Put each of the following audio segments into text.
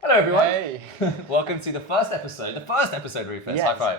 Hello, everyone. Hey. Welcome to the first episode, Rufus. Yes. High five.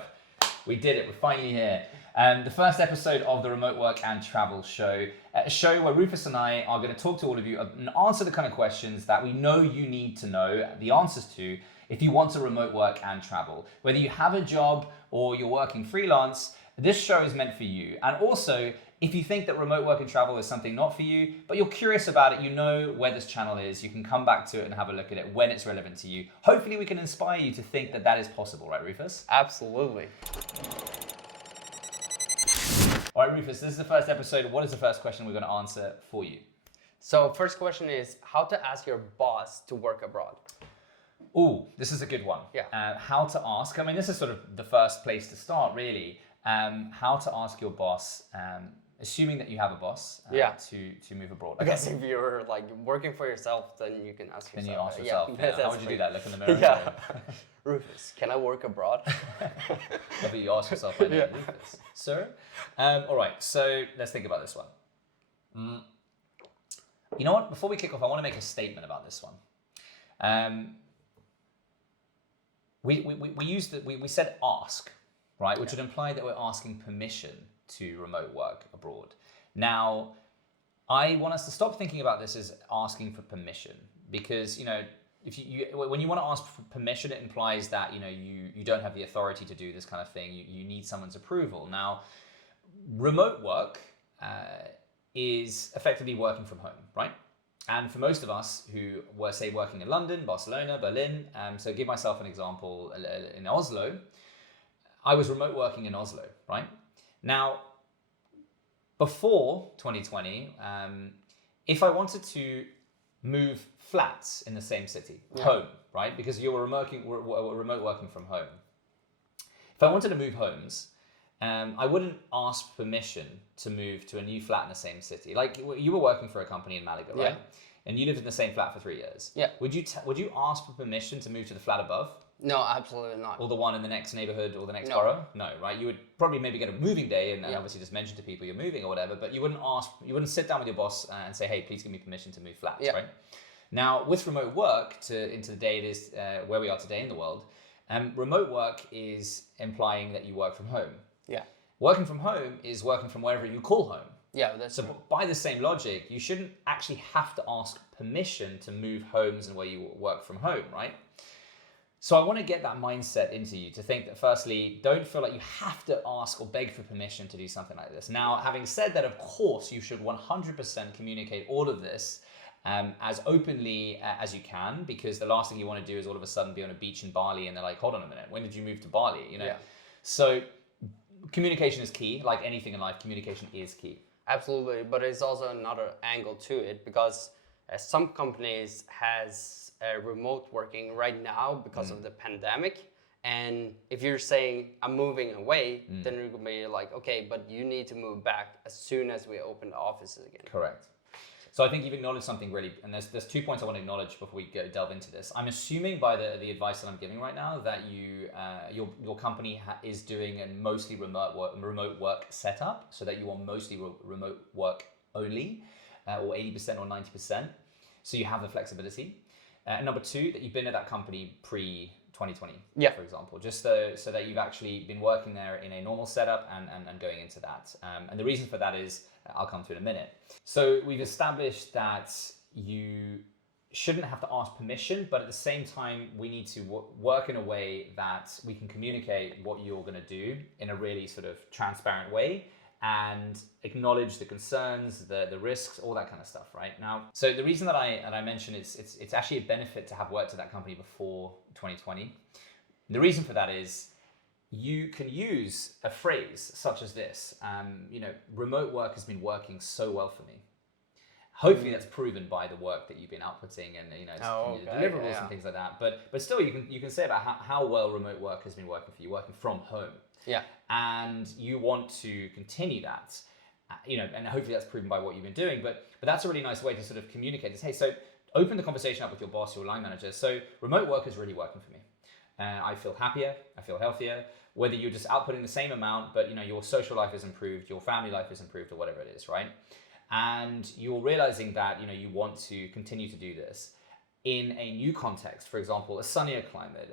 We did it. We're finally here. The first episode of the Remote Work and Travel Show, a show where Rufus and I are going to talk to all of you and answer the kind of questions that we know you need to know the answers to if you want to remote work and travel. Whether you have a job or you're working freelance, this show is meant for you. And also, if you think that remote work and travel is something not for you, but you're curious about it, you know where this channel is, you can come back to it and have a look at it when it's relevant to you. Hopefully we can inspire you to think that that is possible, right, Rufus? Absolutely. All right, Rufus, this is the first episode. What is the first question we're going to answer for you? So first question is how to ask your boss to work abroad. Ooh, this is a good one. Yeah. How to ask. I mean, this is sort of the first place to start, really. How to ask your boss, assuming that you have a boss, to move abroad. I guess if you're like working for yourself, then you can ask yourself. Then you ask yourself. Yeah. How would you do that? Look in the mirror. Yeah. Rufus, can I work abroad? But you ask yourself, my name, Rufus. Sir? All right, so let's think about this one. You know what? Before we kick off, I want to make a statement about this one. We said ask, right? Which would imply that we're asking permission to remote work abroad. Now, I want us to stop thinking about this as asking for permission, because if when you want to ask for permission, it implies that you don't have the authority to do this kind of thing. You need someone's approval. Now, remote work is effectively working from home, right? And for most of us who were, say, working in London, Barcelona, Berlin, so give myself an example in Oslo, I was remote working in Oslo, right? Now, before 2020, if I wanted to move flats in the same city, home, right? Because you were remote working from home. If I wanted to move homes, I wouldn't ask permission to move to a new flat in the same city. Like you were working for a company in Malaga, right? And you lived in the same flat for 3 years. Yeah. Would you ask for permission to move to the flat above? No, absolutely not. Or the one in the next neighborhood or the next No. borough? No, right? You would probably maybe get a moving day and obviously just mention to people you're moving or whatever, but you wouldn't sit down with your boss and say, hey, please give me permission to move flats, right? Now, with remote work into the day it is where we are today in the world, remote work is implying that you work from home. Yeah. Working from home is working from wherever you call home. Yeah, that's so. True. By the same logic, you shouldn't actually have to ask permission to move homes and where you work from home, right? So I want to get that mindset into you to think that firstly, don't feel like you have to ask or beg for permission to do something like this. Now, having said that, of course, you should 100% communicate all of this as openly as you can, because the last thing you want to do is all of a sudden be on a beach in Bali and they're like, hold on a minute, when did you move to Bali? So communication is key. Like anything in life, communication is key. Absolutely, but it's also another angle to it, because some companies has remote working right now because of the pandemic. And if you're saying I'm moving away, then you're gonna be like, okay, but you need to move back as soon as we open the offices again. Correct. So I think you've acknowledged something really, and there's 2 points I want to acknowledge before we delve into this. I'm assuming by the advice that I'm giving right now that your company is doing a mostly remote work setup, so that you are mostly remote work only, or 80% or 90%. So you have the flexibility. And number 2, that you've been at that company pre-2020, for example, just so that you've actually been working there in a normal setup and going into that. And the reason for that is, I'll come to in a minute. So we've established that you shouldn't have to ask permission, but at the same time, we need to work in a way that we can communicate what you're going to do in a really sort of transparent way and acknowledge the concerns, the risks, all that kind of stuff, right? Now, so the reason that I mentioned it's actually a benefit to have worked at that company before 2020. The reason for that is you can use a phrase such as this, remote work has been working so well for me. Hopefully that's proven by the work that you've been outputting and deliverables and things like that. But still, you can say about how well remote work has been working for you, working from home. Yeah. And you want to continue that, and hopefully that's proven by what you've been doing. But that's a really nice way to sort of communicate this. Hey, so open the conversation up with your boss, your line manager. So remote work is really working for me. I feel happier, I feel healthier. Whether you're just outputting the same amount, but your social life is improved, your family life is improved, or whatever it is, right? And you're realizing that you want to continue to do this. in a new context, for example, a sunnier climate,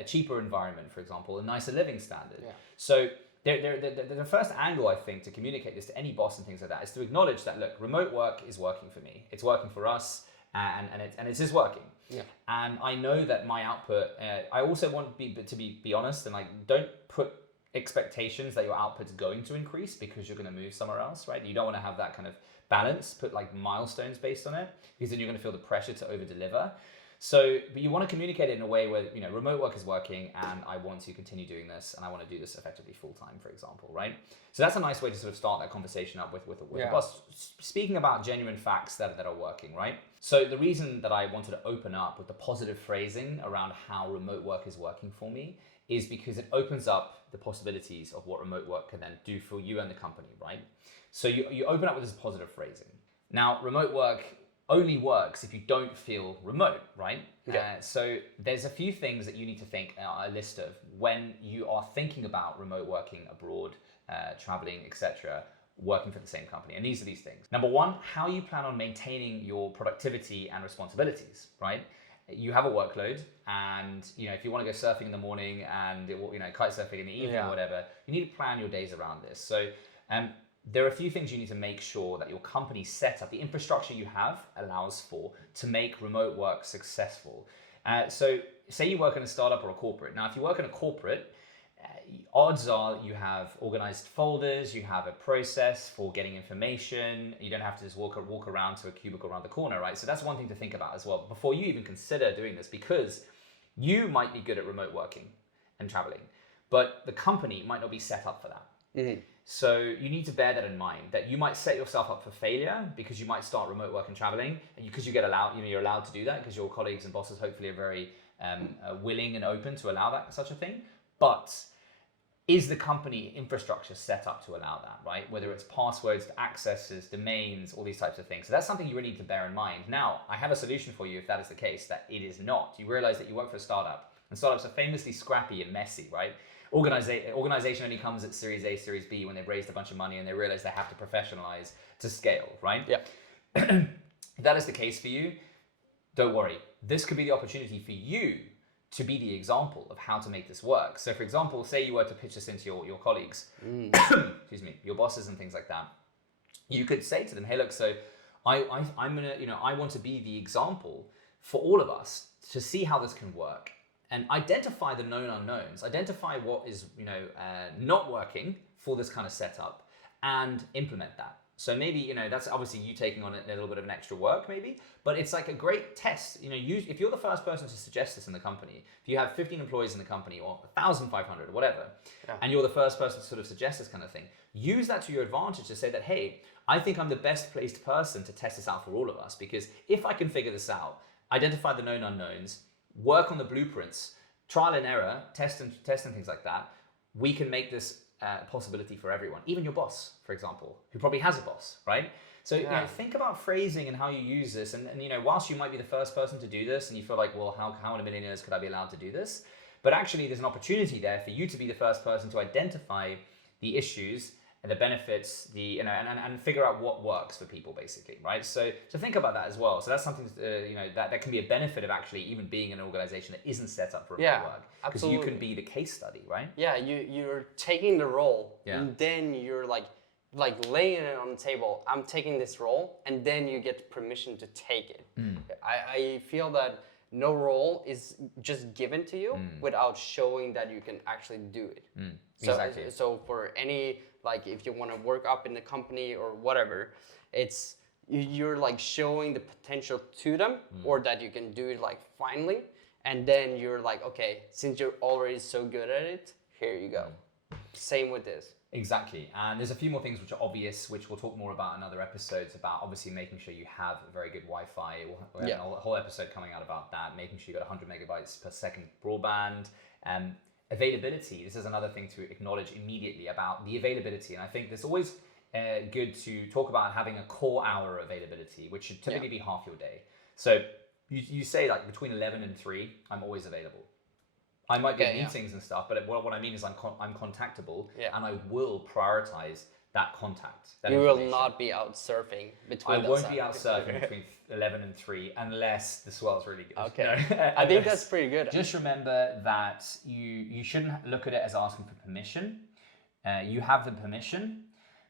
a cheaper environment, for example, a nicer living standard. Yeah. So the first angle, I think, to communicate this to any boss and things like that is to acknowledge that, look, remote work is working for me. It's working for us, and it is working. Yeah. And I know that my output, I also want to be honest, and like, don't put expectations that your output's going to increase because you're going to move somewhere else, right? You don't want to have that kind of balance, put like milestones based on it, because then you're going to feel the pressure to over deliver. So, but you want to communicate it in a way where, you know, remote work is working and I want to continue doing this and I want to do this effectively full time, for example, right? So that's a nice way to sort of start that conversation up with a boss, speaking about genuine facts that are working, right? So the reason that I wanted to open up with the positive phrasing around how remote work is working for me is because it opens up the possibilities of what remote work can then do for you and the company, right? So you open up with this positive phrasing. Now, remote work only works if you don't feel remote, right? Yeah. So there's a few things that you need to think, a list of, when you are thinking about remote working abroad, traveling, etc., working for the same company. And these are these things. Number one, how you plan on maintaining your productivity and responsibilities, right? You have a workload, and you know, if you want to go surfing in the morning and kite surfing in the evening or whatever, you need to plan your days around this. So there are a few things you need to make sure that your company setup, the infrastructure you have, allows for to make remote work successful. So say you work in a startup or a corporate. Now, if you work in a corporate, odds are you have organized folders, you have a process for getting information, you don't have to just walk around to a cubicle around the corner, right? So that's one thing to think about as well before you even consider doing this, because you might be good at remote working and traveling, but the company might not be set up for that. Mm-hmm. So you need to bear that in mind, that you might set yourself up for failure because you might start remote work and traveling, and because you get allowed, you're allowed to do that because your colleagues and bosses hopefully are very willing and open to allow that such a thing. But is the company infrastructure set up to allow that, right? Whether it's passwords, accesses, domains, all these types of things. So that's something you really need to bear in mind. Now, I have a solution for you if that is the case, that it is not. You realize that you work for a startup, and startups are famously scrappy and messy, right? Organization only comes at Series A, Series B when they've raised a bunch of money and they realize they have to professionalize to scale, right? Yeah. If that is the case for you, don't worry. This could be the opportunity for you to be the example of how to make this work. So for example, say you were to pitch this into your colleagues, excuse me, your bosses and things like that. You could say to them, hey, look, so I'm gonna, I want to be the example for all of us to see how this can work, and identify the known unknowns, identify what is, not working for this kind of setup, and implement that. So maybe, that's obviously you taking on a little bit of an extra work maybe, but it's like a great test. If you're the first person to suggest this in the company, if you have 15 employees in the company or 1,500 or whatever, and you're the first person to sort of suggest this kind of thing, use that to your advantage to say that, hey, I think I'm the best placed person to test this out for all of us, because if I can figure this out, identify the known unknowns, work on the blueprints, trial and error, test and things like that, we can make this possibility for everyone, even your boss, for example, who probably has a boss, right? So think about phrasing and how you use this, and whilst you might be the first person to do this and you feel like, well, how in a million years could I be allowed to do this? But actually there's an opportunity there for you to be the first person to identify the issues and the benefits, and figure out what works for people, basically, right? So think about that as well. So that's something that can be a benefit of actually even being in an organization that isn't set up for remote work, because you can be the case study, right? Yeah, you're taking the role, and then you're like laying it on the table. I'm taking this role, and then you get permission to take it. I feel that no role is just given to you without showing that you can actually do it. Exactly. So for any, like, if you want to work up in the company or whatever, it's you're like showing the potential to them, or that you can do it like finally, and then you're like, okay, since you're already so good at it, here you go. Same with this. Exactly. And there's a few more things which are obvious, which we'll talk more about in other episodes, about obviously making sure you have very good Wi-Fi. We'll have a whole episode coming out about that, making sure you got 100 megabytes per second broadband. Availability, this is another thing to acknowledge immediately about the availability. And I think it's always good to talk about having a core hour availability, which should typically be half your day. So you say like between 11 and 3, I'm always available. I might get meetings and stuff, but what I mean is I'm contactable, and I will prioritize that contact. That You will information. not be out surfing I between won't be out surfing between 11 and 3 unless the swell's really good. Okay. No, I think that's pretty good. Just remember that you shouldn't look at it as asking for permission. You have the permission,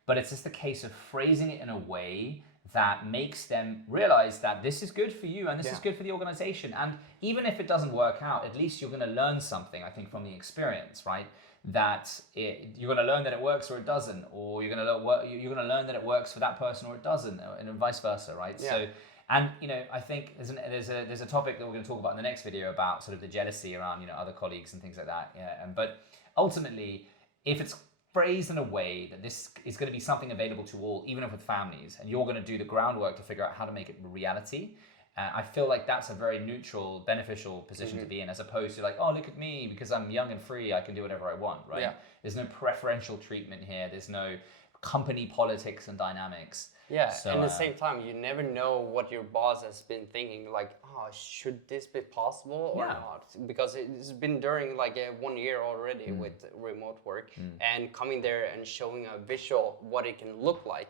but it's just a case of phrasing it in a way that makes them realize that this is good for you and this is good for the organization. And even if it doesn't work out, at least you're going to learn something, I think, from the experience, right? That you're going to learn that it works or it doesn't, or you're going to learn that it works for that person or it doesn't, and vice versa, right? Yeah. So, and I think there's a topic that we're going to talk about in the next video about sort of the jealousy around other colleagues and things like that. Yeah, but ultimately, if it's phrased in a way that this is going to be something available to all, even if with families, and you're going to do the groundwork to figure out how to make it a reality, I feel like that's a very neutral, beneficial position to be in, as opposed to like, oh, look at me, because I'm young and free, I can do whatever I want, right? Yeah. There's no preferential treatment here. There's no company politics and dynamics. Yeah, So, and at the same time, you never know what your boss has been thinking, like, oh, should this be possible or not? Because it's been during like 1 year already with remote work, and coming there and showing a visual what it can look like,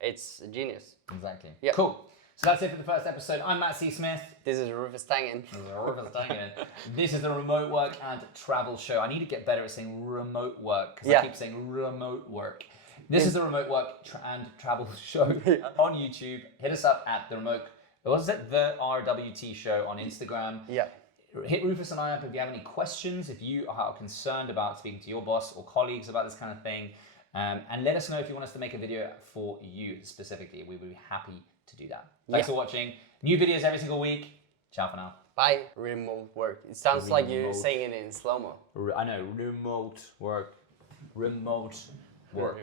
it's genius. Exactly. Yeah. Cool. So that's it for the first episode. I'm Matt C. Smith. This is Rufus Tangen. This is the Remote Work and Travel Show. I need to get better at saying remote work, because I keep saying remote work. This is the Remote Work and Travel Show on YouTube. Hit us up at the RWT Show on Instagram. Yeah. Hit Rufus and I up if you have any questions, if you are concerned about speaking to your boss or colleagues about this kind of thing. And let us know if you want us to make a video for you specifically. We would be happy to do that. Thanks for watching. New videos every single week. Ciao for now. Bye. Remote work. It sounds like you're saying it in slow-mo. I know. Remote work. Remote work.